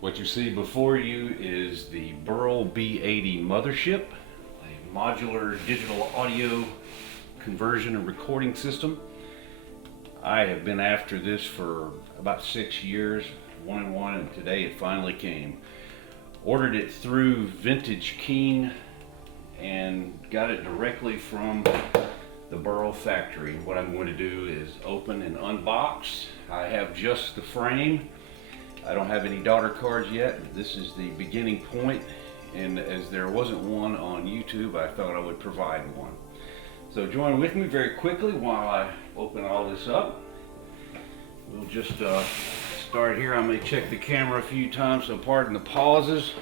What you see before you is the BURL B80 Mothership, a modular digital audio conversion and recording system. I have been after this for about 6 years, and today it finally came. Ordered it through Vintage King and got it directly from the BURL factory. What I'm going to do is open and unbox. I have just the frame. I don't have any daughter cards yet. This is the beginning point, and as there wasn't one on YouTube, I thought I would provide one. So join with me very quickly while I open all this up. We'll just start here. I may check the camera a few times, so pardon the pauses.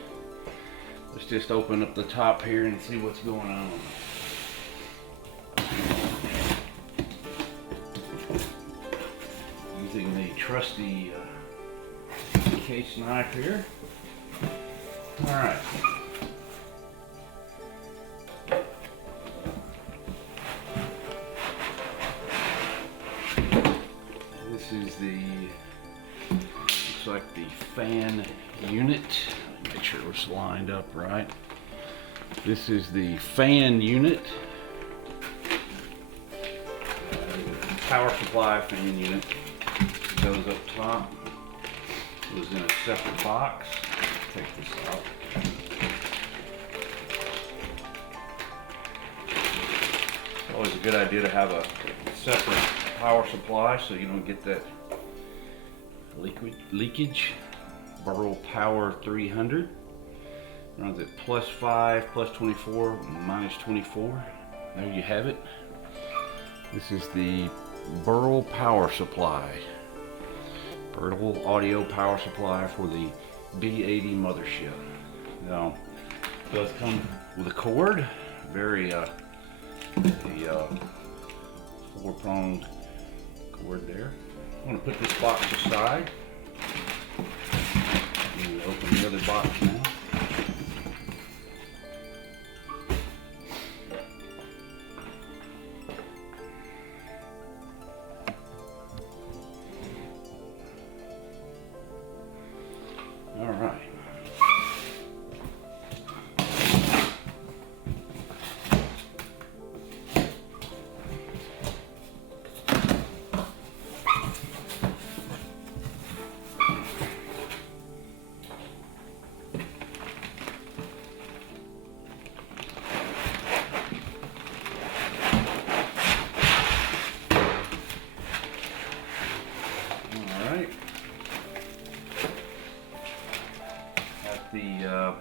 Let's just open up the top here and see what's going on. Using the trusty case knife here. All right. This is looks like the fan unit. Make sure it's lined up right. This is the fan unit. Power supply fan unit. Goes up top. It was in a separate box. Take this out. It's always a good idea to have a separate power supply so you don't get that leakage. BURL Power 300 runs at +5, +24, -24. There you have it. This is the BURL power supply. BURL audio power supply for the B80 Mothership. Now, it does come with a cord, very the 4-pronged cord there. I'm going to put this box aside. And open the other box now. All right. The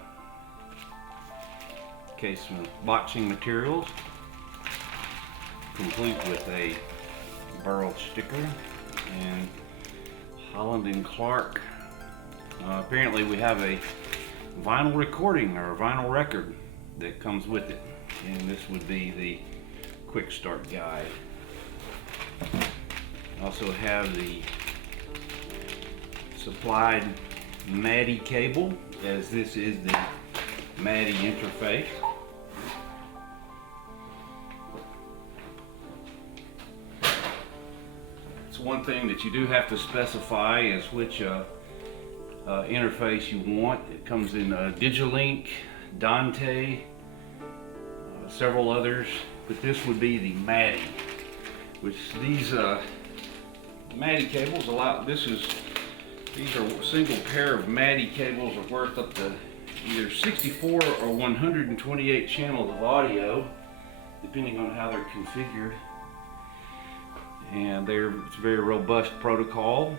case of boxing materials, complete with a BURL sticker and Holland & Clark. Apparently we have a vinyl recording or a vinyl record that comes with it, and this would be the quick start guide. Also have the supplied MADI cable, as this is the MADI interface. It's one thing that you do have to specify is which interface you want. It comes in Digilink, Dante, several others, but this would be the MADI, which these MADI cables allow. These are a single pair of MADI cables are worth up to either 64 or 128 channels of audio, depending on how they're configured. And it's a very robust protocol.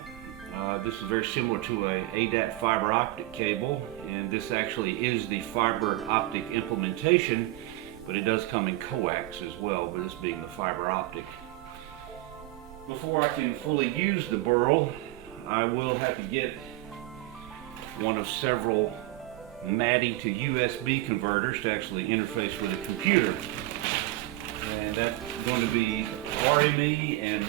This is very similar to a ADAT fiber optic cable, and this actually is the fiber optic implementation, but it does come in coax as well, but this being the fiber optic. Before I can fully use the BURL, I will have to get one of several MADI to USB converters to actually interface with a computer. And that's going to be RME and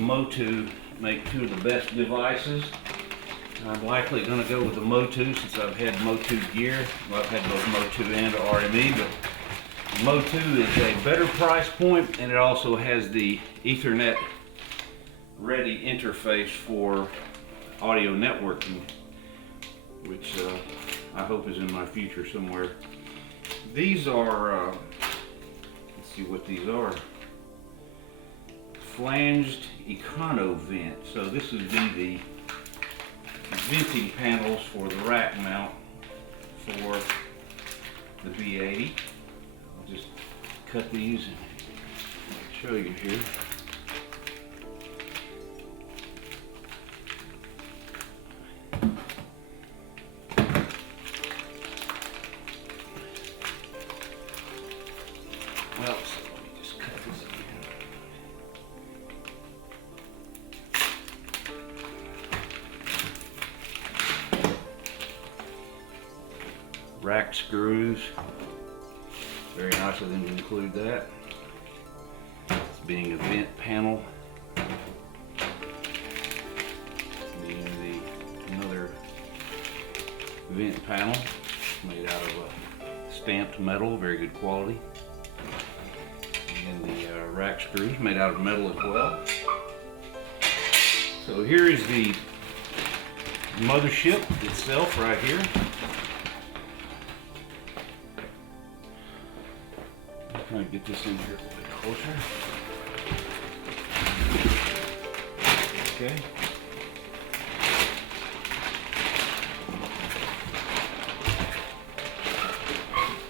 Motu make two of the best devices. I'm likely going to go with the Motu since I've had Motu gear. Well, I've had both Motu and RME, but Motu is a better price point, and it also has the Ethernet ready interface for audio networking. which I hope is in my future somewhere. These are, let's see what these are. Flanged Econo vent. So this would be the venting panels for the rack mount for the B80. I'll just cut these and show you here. Well, so let me just cut this again. Rack screws. Very nice of them to include that. This being a vent panel. Being another vent panel made out of stamped metal, very good quality. And the rack screws made out of metal as well. So here is the mothership itself right here. I'm trying to get this in here a little bit closer. Okay.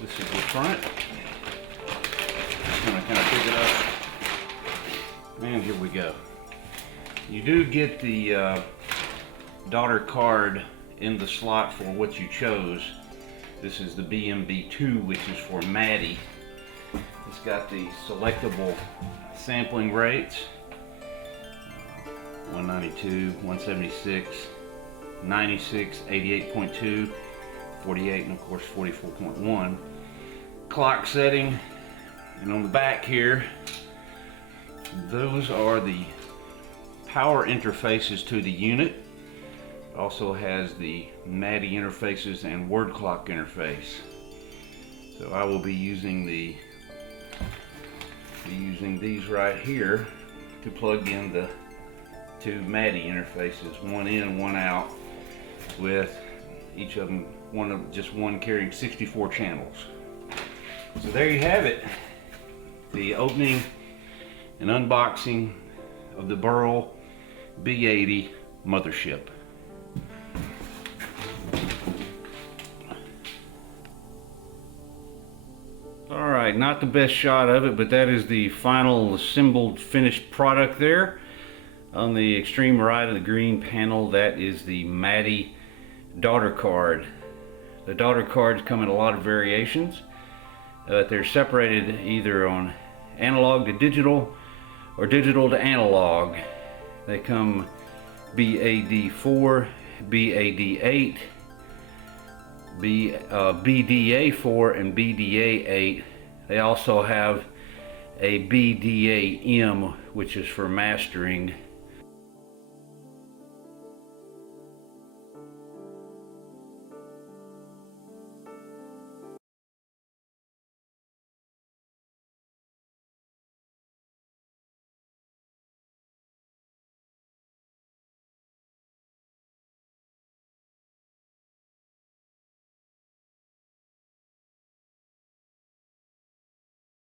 This is the front. Just gonna kind of pick it up. And here we go. You do get the daughter card in the slot for what you chose. This is the BMB2, which is for MADI. It's got the selectable sampling rates, 192, 176, 96, 88.2, 48, and of course 44.1. Clock setting, and on the back here, those are the power interfaces to the unit. It also has the MADI interfaces and word clock interface. So I will be using these right here to plug in the two MADI interfaces, one in and one out, with each of them just one carrying 64 channels. So there you have it, the opening and unboxing of the BURL B80 Mothership. Alright, not the best shot of it, but that is the final assembled finished product there. On the extreme right of the green panel, that is the MADI daughter card. The daughter cards come in a lot of variations. They're separated either on analog to digital or digital to analog. They come BAD4, BAD8, BDA4 and BDA8. They also have a BDAM, which is for mastering,